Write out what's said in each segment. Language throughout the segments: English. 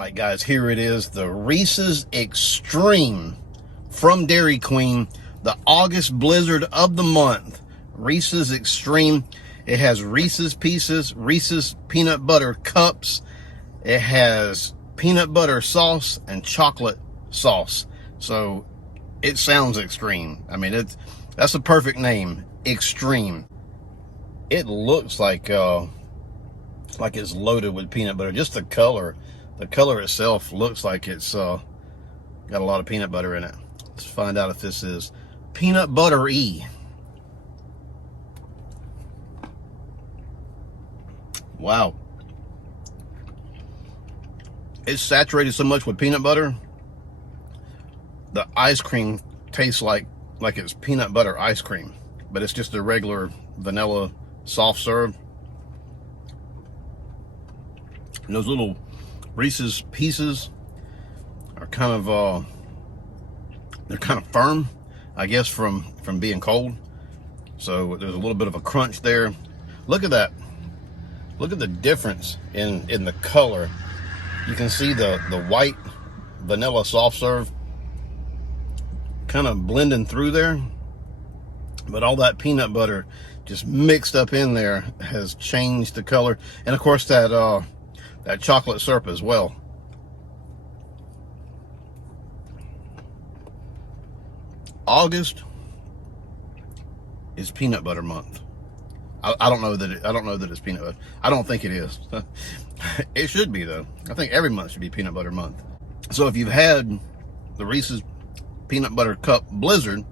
right, guys, here it is, the Reese's Extreme from Dairy Queen, the August blizzard of the month. Reese's Extreme. It has Reese's Pieces, Reese's Peanut Butter Cups. It has peanut butter sauce and chocolate sauce. So it sounds extreme. I mean, that's a perfect name, Extreme. It looks like it's loaded with peanut butter. Just the color itself looks like it's got a lot of peanut butter in it. Let's find out if this is peanut butter-y. Wow. It's saturated so much with peanut butter. The ice cream tastes like it's peanut butter ice cream, but it's just a regular vanilla soft serve. And those little Reese's Pieces are kind of they're kind of firm, I guess, from being cold. So there's a little bit of a crunch there. Look at that. Look at the difference in the color. You can see the white vanilla soft serve kind of blending through there, but all that peanut butter just mixed up in there has changed the color. And of course that chocolate syrup as well. August is peanut butter month. I don't know that it's peanut butter. I don't think it is. It should be, though. I think every month should be peanut butter month. So if you've had the Reese's Peanut Butter Cup Blizzard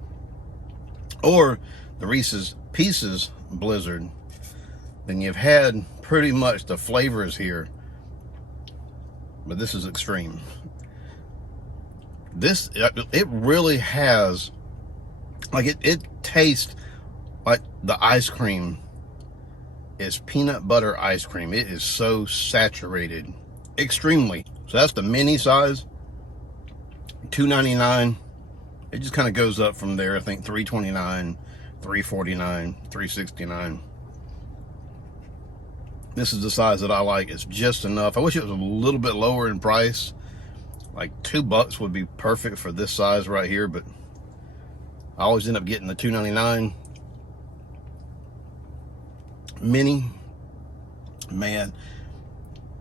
or the Reese's Pieces Blizzard, then you've had pretty much the flavors here. But this is extreme. It really has, like, it tastes like the ice cream is peanut butter ice cream. It is so saturated, extremely. So that's the mini size, $2.99. It just kind of goes up from there. I think $3.29, $3.49, $3.69. This is the size that I like. It's just enough. I wish it was a little bit lower in price. Like $2 would be perfect for this size right here, but I always end up getting the $2.99 mini. Man,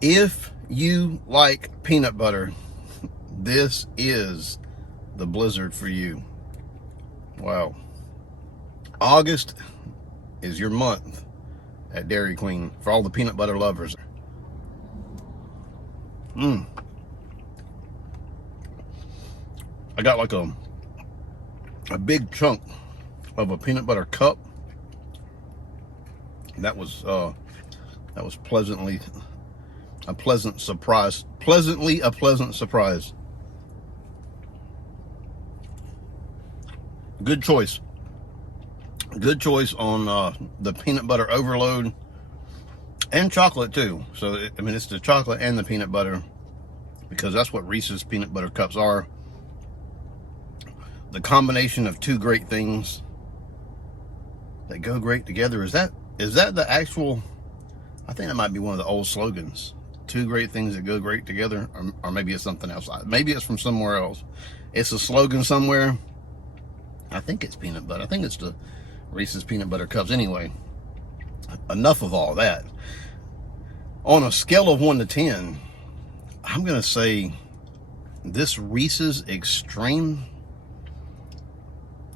if you like peanut butter, this is the blizzard for you. Wow. August is your month at Dairy Queen for all the peanut butter lovers. I got like a big chunk of a peanut butter cup. That was pleasantly a pleasant surprise. Pleasantly a pleasant surprise. Good choice. Good choice on the peanut butter overload and chocolate too. So I mean, it's the chocolate and the peanut butter, because that's what Reese's peanut butter cups are. The combination of two great things that go great together. Is that the actual, I think that might be one of the old slogans. Two great things that go great together, or maybe it's something else. Maybe it's from somewhere else. It's a slogan somewhere. I think it's peanut butter. I think it's the Reese's peanut butter cups. Anyway, enough of all that. On a scale of 1 to 10, I'm going to say this Reese's Extreme,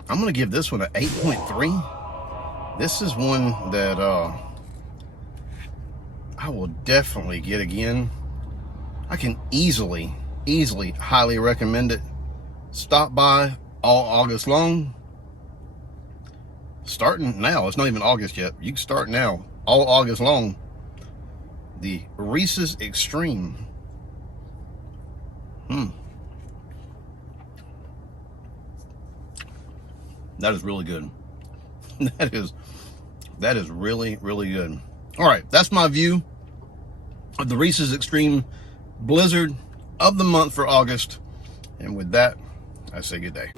I'm going to give this one an 8.3. This is one that I will definitely get again. I can easily highly recommend it. Stop by all August long. Starting now, it's not even August yet. You can start now, all August long. The Reese's Extreme. That is really good. That is really, really good. All right, that's my view of the Reese's Extreme Blizzard of the month for August. And with that, I say good day.